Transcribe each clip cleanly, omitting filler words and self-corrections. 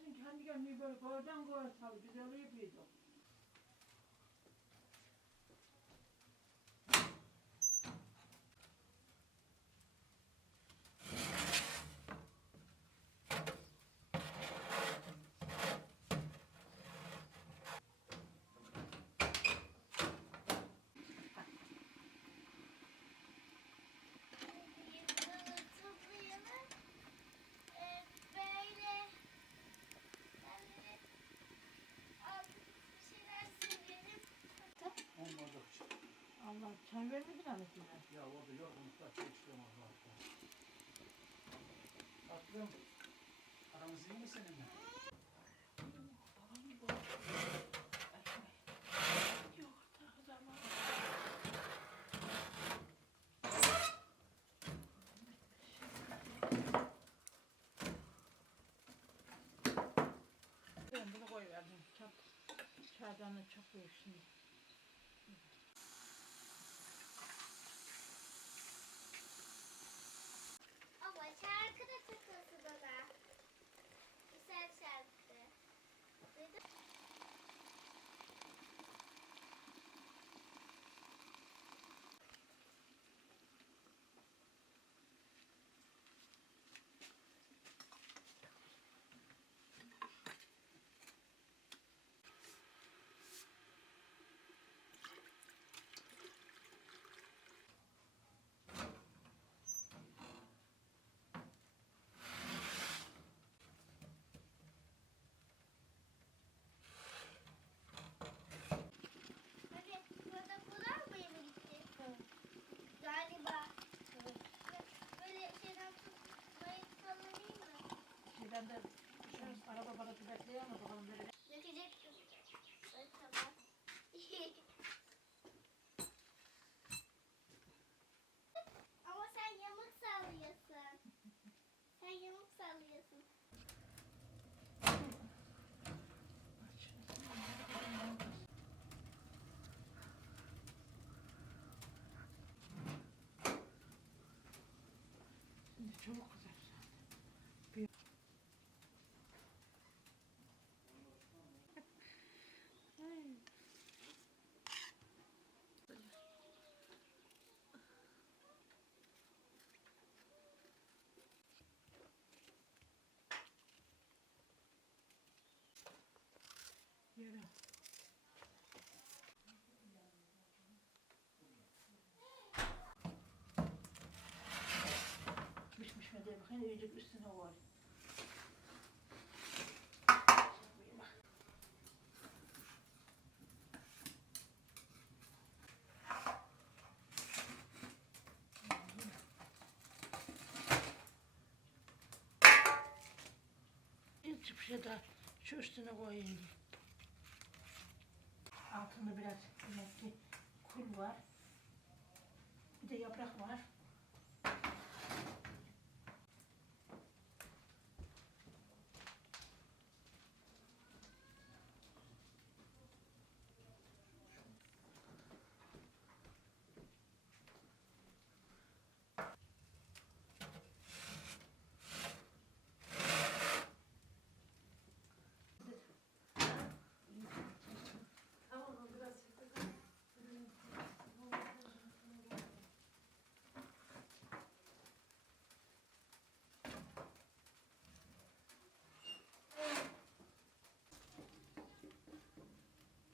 Milletin kendi kendine böyle göğden göğe salı güzel yapıyordu. Allah çay vermedin anasını. Ya orada yorgunlukta çok istiyorum Allah. Tatlım, aramız iyi mi seninle? Ben bunu koyuverdim. Çaydanlığı çok büyük şimdi. Ama şarkı da takılsın ona. Güzel şarkı. Duydun mu? Hadi burada kullanmaya mı gitti? Galiba. Böyle şeyden tutmayı sallayayım mı? Şeyden de şu araba bana bekliyor ama bakalım böyle. Dökecek. Tamam. Ama sen yamuk sallıyorsun. Sen yamuk sallıyorsun. Şimdi çabuk kızar. Yere. Pişmiş mi diye bakayım, iyice üstüne koy. İyice bir şey daha şu üstüne koyayım. Altında biraz demek ki kul var. Bir de yaprak var.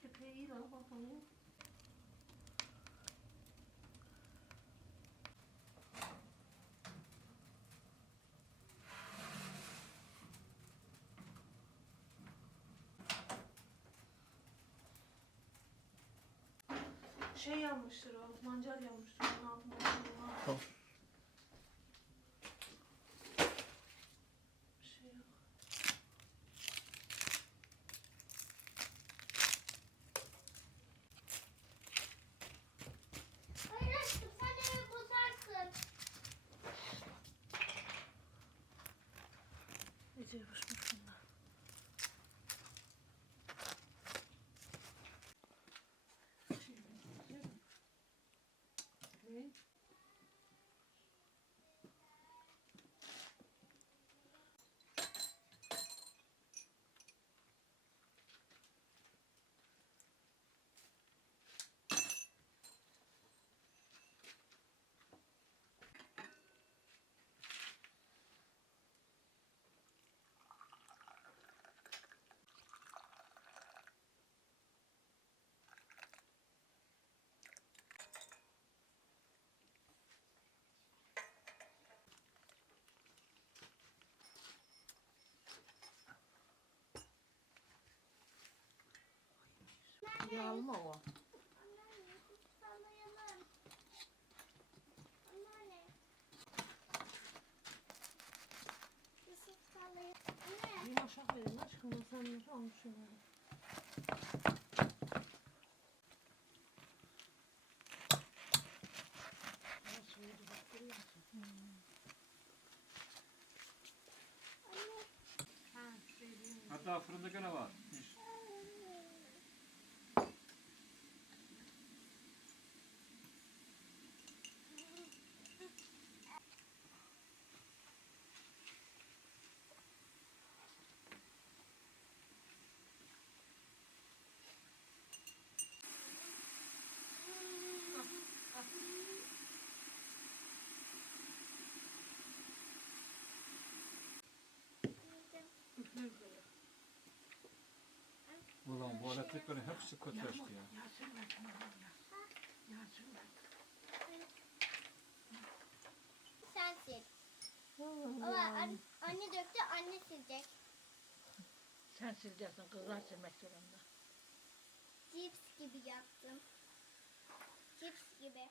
Tepeyi iyi lan bakalım. Şey yanmıştır o, mancar yanmıştır onun altına. Tamam. Bir şey yok. Hayır aşkım sen evi bozarsın. İyice yapışmış bunlar. Evet. Yağlı mı o? Anneanne Yusuf sallayalım. Anneanne. Yusuf sallayalım. Anne. Bir aşağı verin aşkım. Sen ne olmuşsun yani? Hatta fırında gene var. İş. Üfle üfle. Ulan bu elektriklerin hepsi kötüleşti ya. Yağ sürmedim ya. Yağ sürmedim. Sen sil. Allah'ım Baba ya. anne döktü, anne silecek. Sen sileceksin, kızlar silmek zorunda. Cips gibi yaptım. Cips gibi.